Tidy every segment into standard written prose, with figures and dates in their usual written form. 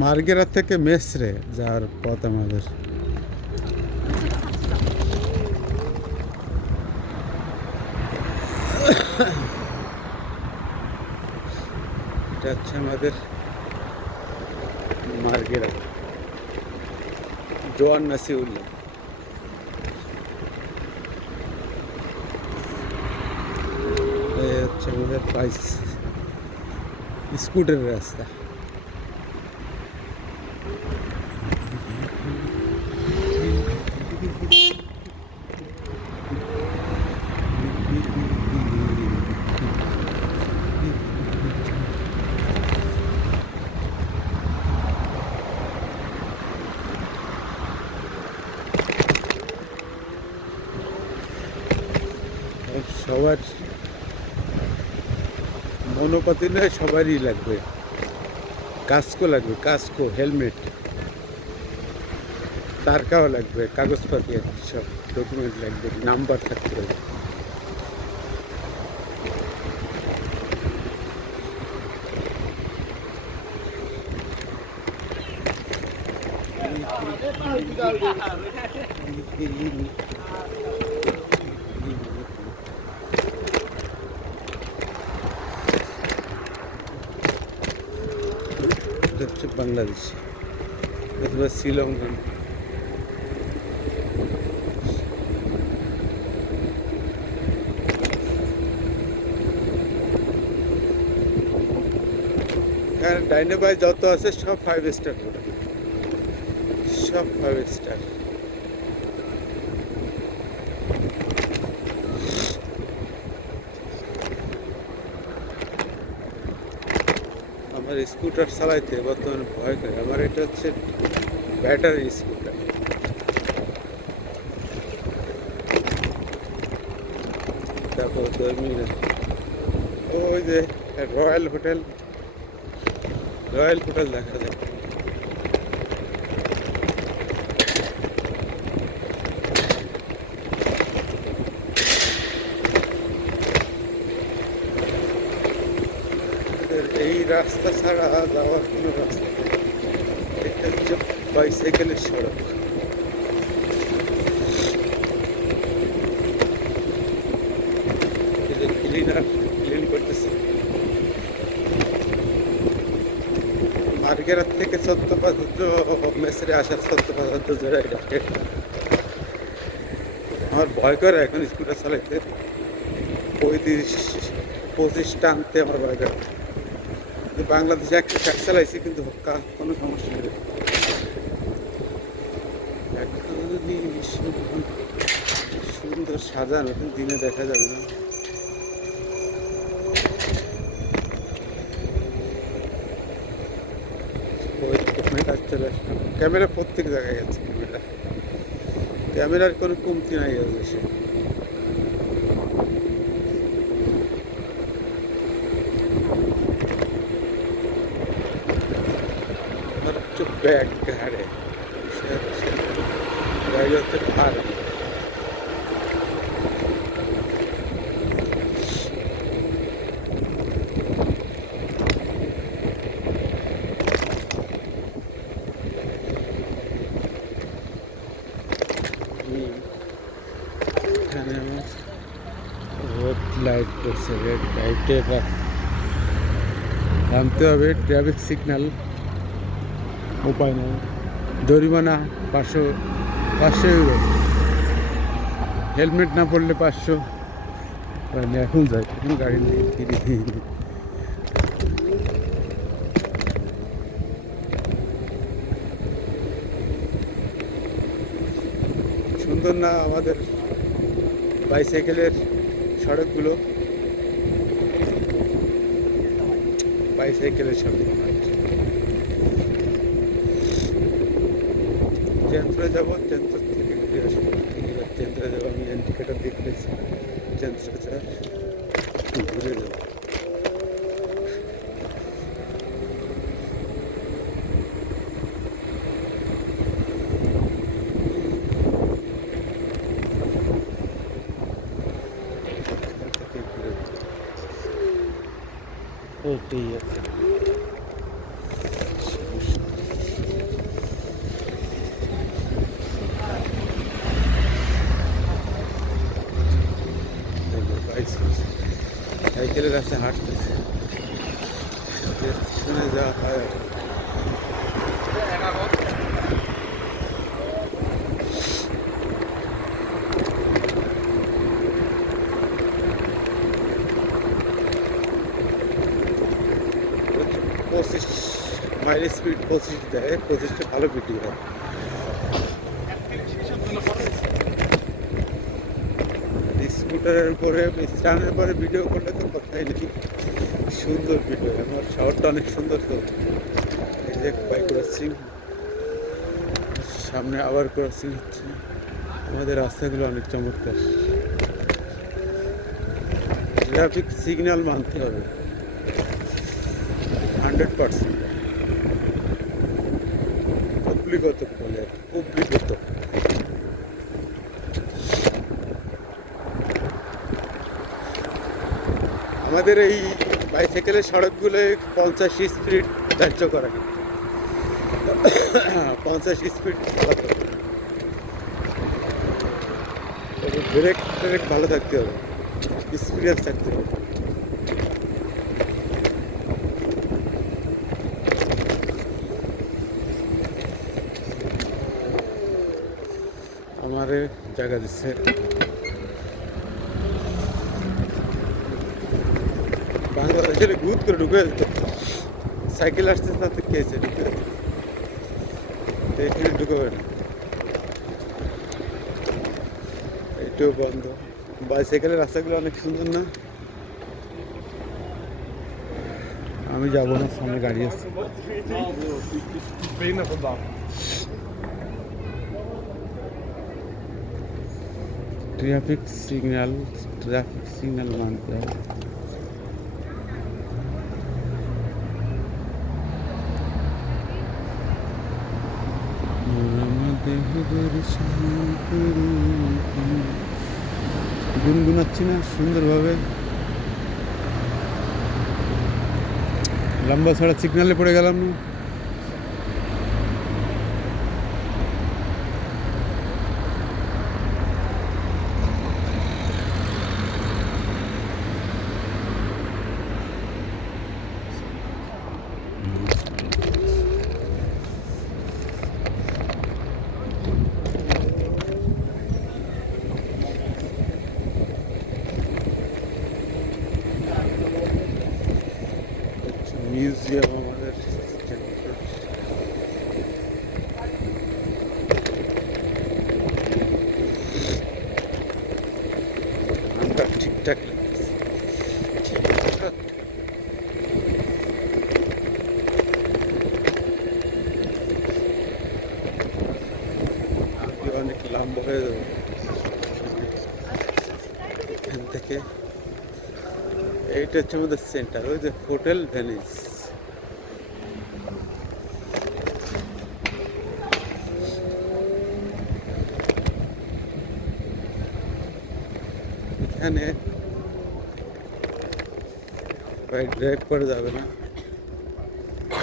মার্গেরা থেকে মেসরে যাওয়ার পথ আমাদের। এটা হচ্ছে আমাদের মার্গেরা, জোয়ান নাসিউল্লাহ। এই হচ্ছে আমাদের স্কুটারের রাস্তা। সবার মনোপাতি নয়, সবারই লাগবে কাস্কো, লাগবে কাস্কো, হেলমেট, তারকাও লাগবে, কাগজপাতি সব ডকুমেন্ট লাগবে, নাম্বার থাকতে হবে। এটা হচ্ছে বাংলাদেশ অথবা শ্রীলঙ্কান। হ্যাঁ, ডাইনোবাই যত আছে সব 5 স্টার, সব 5 স্টার। আমার স্কুটার চালাইতে বর্তমানে ভয় করে। আমার এটা হচ্ছে ব্যাটারি স্কুটার। তারপর 2 মিনিট ওই যে রয়্যাল হোটেল, রয়্যাল হোটেল দেখা যায়। এই রাস্তা ছাড়া যাওয়ার কোনো রাস্তা নেই। এটা হচ্ছে বাইসাইকেলের সড়ক। ক্লিনার ক্লিন করতেছে। মার্গেরার থেকে 14,500 মেসরে আসার 14,500 জোড়া। এটা আমার ভয় করে এখন স্কুটার চালাইতে, 35-25 টানতে আমার ভয় করে। বাংলাদেশে একটা ট্রাক চালাইছি, কিন্তু কোনো সমস্যা নেই। এখনই সুন্দর সাজানো, কিন্তু দিনে দেখা যাবে না। ক্যামেরা প্রত্যেক জায়গায় আছে, ক্যামেরার কোনো কমতি নাই দেশে। আমার হচ্ছে ব্যাগ ঘাড়ে, গাড়ি হচ্ছে ভাড়া। এখানে আমার রেড লাইট করছে, রেড লাইটে থামতে হবে, ট্রাফিক সিগন্যাল, উপায় নেই। জরিমানা 500 ইউরো, হেলমেট না পড়লে 500। এখন যাই, এখন গাড়ি নিয়ে ফিরি। সুন্দর না আমাদের বাইসাইকেলের সড়কগুলো? বাইসাইকেলের সড়ক। চেন্দ্রে যাবো, চেন্দ্র থেকে ঘুরে আসবো। চেন্দ্রে যাবো, আমি ইন্ডিকেটার দিয়ে ফেলেছি। চেন্দ্রে ঘুরে যাবো। এটাই আছে। বিকেলের কাছে হাঁটতেছে, স্টেশনে যাওয়া হয়। পঁচিশ মাইল স্পিড 25 দেয়, 25টা ভালো ভিডিও হয়। স্কুটারের উপরে স্টানের পরে ভিডিও করলে তো কথাই নেই, সুন্দর ভিডিও। আমার শহরটা অনেক সুন্দর। তো এই যে বাইক ক্রসিং, সামনে আবার ক্রসিং হচ্ছে। আমাদের রাস্তাগুলো অনেক চমৎকার। ট্রাফিক সিগন্যাল মানতে হবে 100%। অব্লিগত বলে, অব্লিগত। আমাদের এই বাইসাইকেলের সড়কগুলো 50 স্পিড ধার্য করা, 50 স্পিড চালাতে হবে। ব্রেক ট্রেক ভালো থাকতে হবে, এক্সপিরিয়েন্স থাকতে হবে। আমারে জায়গা দিচ্ছে। বাংলাদেশের গুদ করে ঢুকে যেত, সাইকেল আসতে তাতে খেয়েছে ঢুকে যেত, এখানে ঢুকে না, এটাও বন্ধ। বাইসাইকেলের রাস্তাগুলো অনেক সুন্দর না? আমি যাবো না, সামনে গাড়ি আছে। ট্রাফিক সিগন্যাল মানতে হবে। গুনগুনাচ্ছি না সুন্দরভাবে। লম্বা ছাড়া সিগন্যালে পড়ে গেলাম না। মিউজিয়াম আমাদের আমরা ঠিকঠাক অনেক লম্বা হয়ে যাবে এখান থেকে। এইটা হচ্ছে আমাদের সেন্টার, ওই যে হোটেল ভেনিস। এখানে বাইক ড্রাইভ করে যাবে না,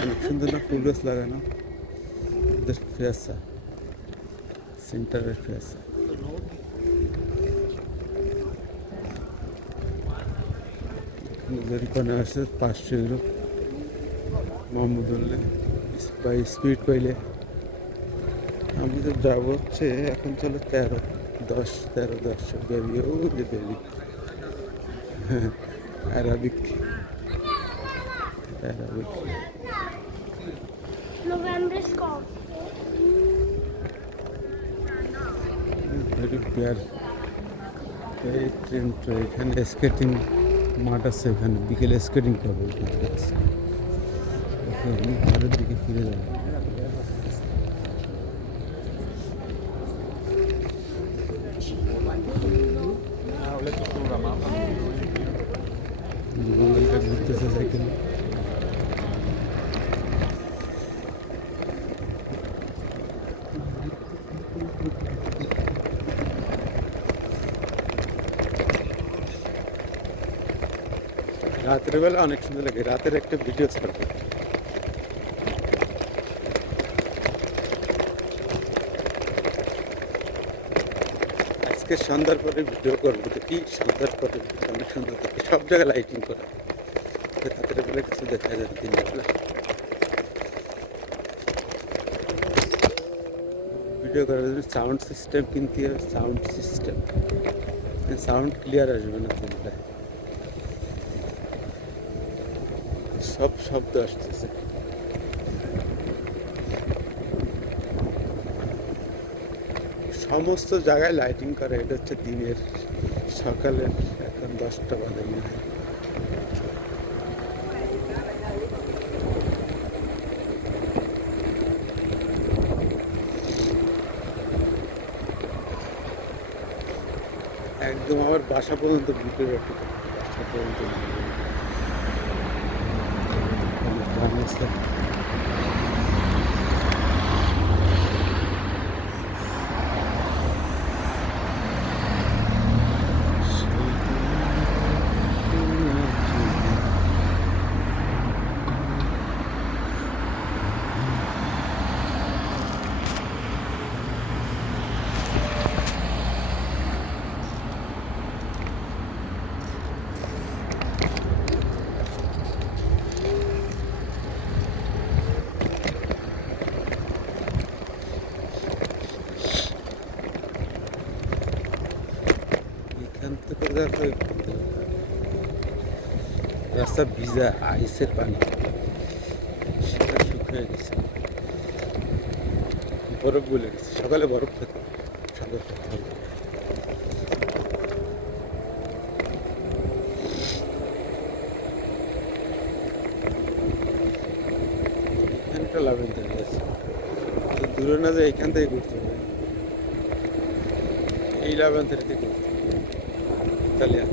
অনেক সুন্দর না, ফুল গাছ লাগানো। ফিয়াসা সেন্টারের ফিয়াসা। যেখানে আসে 500 ইউরো মোহাম্মদুল্লাহ বাই স্পিড পাইলে। আমি তো যাবো হচ্ছে এখন, চলো 13-10 বেরিয়ে, ও যে বেরি অ্যারাবিক এই ট্রেন তো এখানে স্কেটিং মাঠ আছে, এখানে বিকেলে স্কেটিং করবে। ঘরের দিকে ফিরে যাবে। ঘুরতেছে সাইকেল। রাতের বেলা অনেক সুন্দর লাগে, রাতের একটা ভিডিও ছাড়বে। আজকে সন্ধ্যার পরে ভিডিও করবো, দেখি সন্ধ্যার পরে অনেক সুন্দর দেখি, সব জায়গায় লাইটিং করা, তাদের বলে কিছু দেখা যাবে দিনের বেলা। ভিডিও করার জন্য সাউন্ড সিস্টেম কিনতে হবে, সাউন্ড সিস্টেম, সাউন্ড ক্লিয়ার আসবে না তোমরা, সব শব্দ আসতেছে। সমস্ত জায়গায় লাইটিং করে, এটা হচ্ছে দিনের, সকালের, এখন 10টা বাজে মনে হয়। একদম আমার বাসা পর্যন্ত ভিতরে, একটু বাসা পর্যন্ত এখান থেকে দেখো রাস্তা ভিজা, আইসের পানি, সেটা শুকিয়ে গেছে, বরফ গলে গেছে, সকালে বরফ থাকে, সাগর এখানটা লাভেন থেকে গেছে, দূরে না যায়, এখান থেকে ঘুরতে হবে, এই লাভেন থেকে ঘুরতে হবে ইতালিয়ান।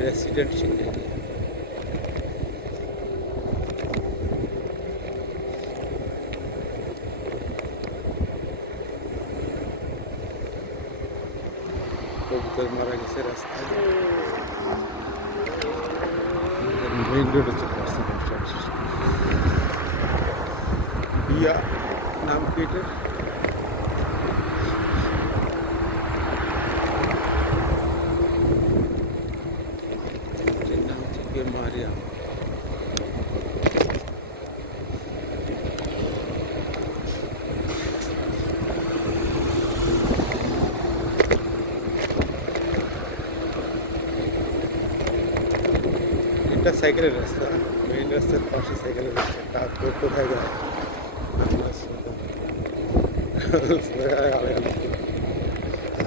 রেসিডেন্সিয়াল এরিয়া, কবুতর মারা গেছে রাস্তায়, মেইন রোডে চলে আসছে। বিয়া নাম কি এটার? নাম থেকে মারিয়া। এটা সাইকেলের রাস্তা, মেইন রাস্তার পাশে সাইকেলের রাস্তা, তারপর কোথায় যায়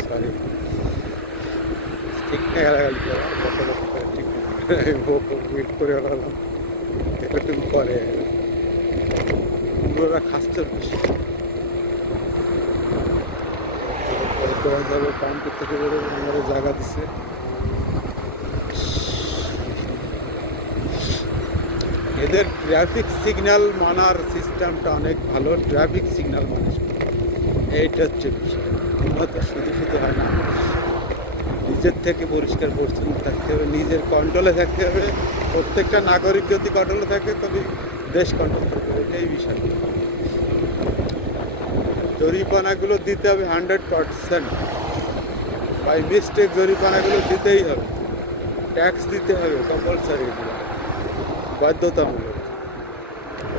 সরি, ঠিক না, গালাগালি করা ঠিক ওয়েট করে বেড়ালাম, এরকম করে ওরা খাচ্ছে বেশি। যাবে পাম্পের থেকে বেরোবে, আমাদের জায়গা দিচ্ছে। এদের ট্রাফিক সিগন্যাল মানার সিস্টেমটা অনেক ভালো, ট্রাফিক সিগন্যাল মানে এইটা হচ্ছে বিষয়। উন্নত শুধু শুধু হয় না, নিজের থেকে পরিষ্কার পরিচ্ছন্ন থাকতে হবে, নিজের কন্ট্রোলে থাকতে হবে। প্রত্যেকটা নাগরিক যদি কন্ট্রোলে থাকে তবে দেশ কন্ট্রোল থাকবে, এটাই বিষয়। জরিমানাগুলো দিতে হবে 100%, বাই মিস্টেক জরিমানাগুলো দিতেই হবে, ট্যাক্স দিতে হবে কম্পালসারি, এগুলো বাধ্যতামূলক।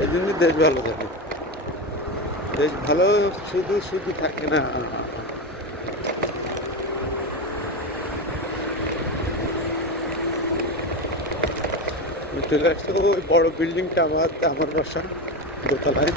এই জন্যই দেশ ভালো থাকে। দেশ ভালো শুধু শুধু থাকে না। চলে আসছে ওই বড় বিল্ডিংটা, আমার বাসা দোতলায়।